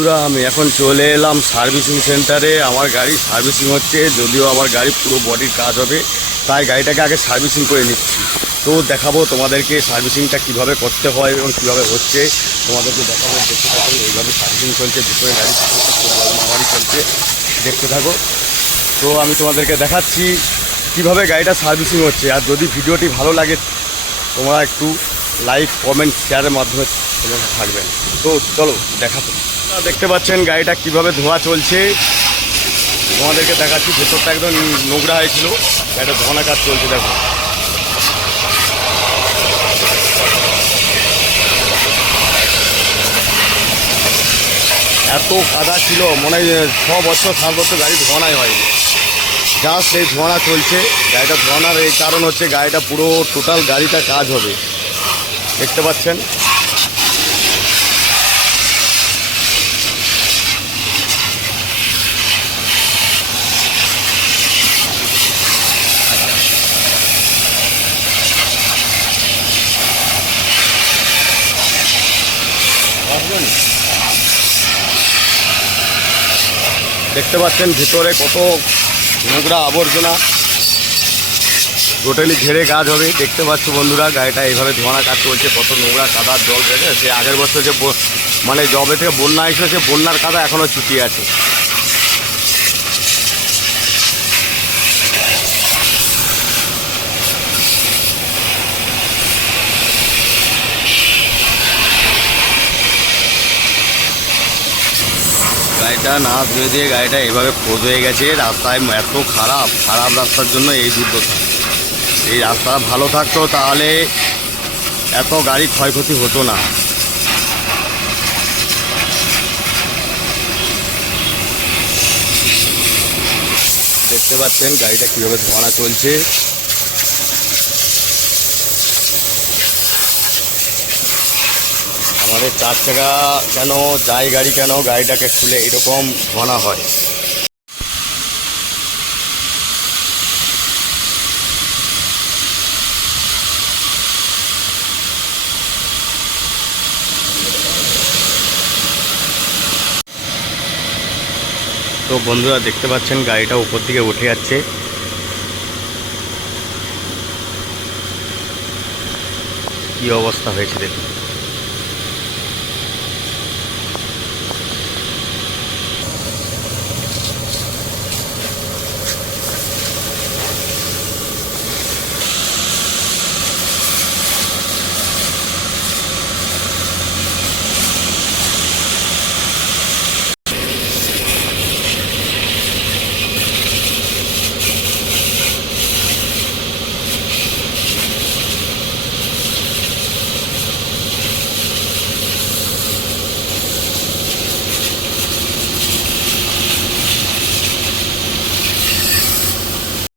বন্ধুরা আমি এখন চলে এলাম সার্ভিসিং সেন্টারে। আমার গাড়ি সার্ভিসিং হচ্ছে, যদিও আমার গাড়ি পুরো বডির কাজ হবে, তাই গাড়িটাকে আগে সার্ভিসিং করে নিচ্ছি। তো দেখাবো তোমাদেরকে সার্ভিসিংটা কিভাবে করতে হয় এবং কীভাবে হচ্ছে তোমাদেরকে দেখাবো। দেখতে থাকো, এইভাবে সার্ভিসিং চলছে, ভিতরে গাড়ি আমারই চলছে, দেখতে থাকো। তো আমি তোমাদেরকে দেখাচ্ছি কিভাবে গাড়িটা সার্ভিসিং হচ্ছে। আর যদি ভিডিওটি ভালো লাগে তোমরা একটু লাইক কমেন্ট শেয়ারের মাধ্যমে থাকবেন। তো চলো দেখাবো। দেখতে পাচ্ছেন গাড়িটা কিভাবে ধোয়া চলছে, তোমাদেরকে দেখাচ্ছি। ভেতরটা একদম নোংরা হয়েছিল, গাড়িটা ধোয়ানো কাজ চলছে। দেখো এত কাদা ছিল, মনে হয় 6 বছর 7 বছর গাড়ি ধোয়ানাই হয়নি। জাস্ট এই ধোয়ানা চলছে। গাড়িটা ধোয়ানার এই কারণ হচ্ছে গাড়িটা পুরো টোটাল গাড়িটা কাজ হবে, দেখতে পাচ্ছেন। দেখতে পাচ্ছেন ভিতরে কত নোংরা আবর্জনা, টোটালি ঘেরে কাজ হবে। দেখতে পাচ্ছ বন্ধুরা গাড়িটা এইভাবে ধোয়ানা কাজ চলছে, কত নোংরা কাদার জল রয়েছে। সে আগের বছর যে মানে জবে থেকে বন্যা এসেছে, সে বন্যার কাদা এখনও চুটিয়ে আছে। গাড়িটা না ধুয়ে দিয়ে গাড়িটা এইভাবে খোঁজ হয়ে গেছে। রাস্তায় এত খারাপ রাস্তার জন্য এই দুর্দশা। এই রাস্তা ভালো থাকতো তাহলে এত গাড়ি ক্ষয়ক্ষতি হতো না। দেখতে পাচ্ছেন গাড়িটা কীভাবে ধোয়ানো চলছে। আমাদের 4 চাকা কেন যাই গাড়ি কেন গাড়িটাকে খুলে এরকম ধোয়ানো হয়। তো বন্ধুরা দেখতে পাচ্ছেন গাড়িটা উপর দিকে উঠে যাচ্ছে। কি অবস্থা হয়েছে দেখুন।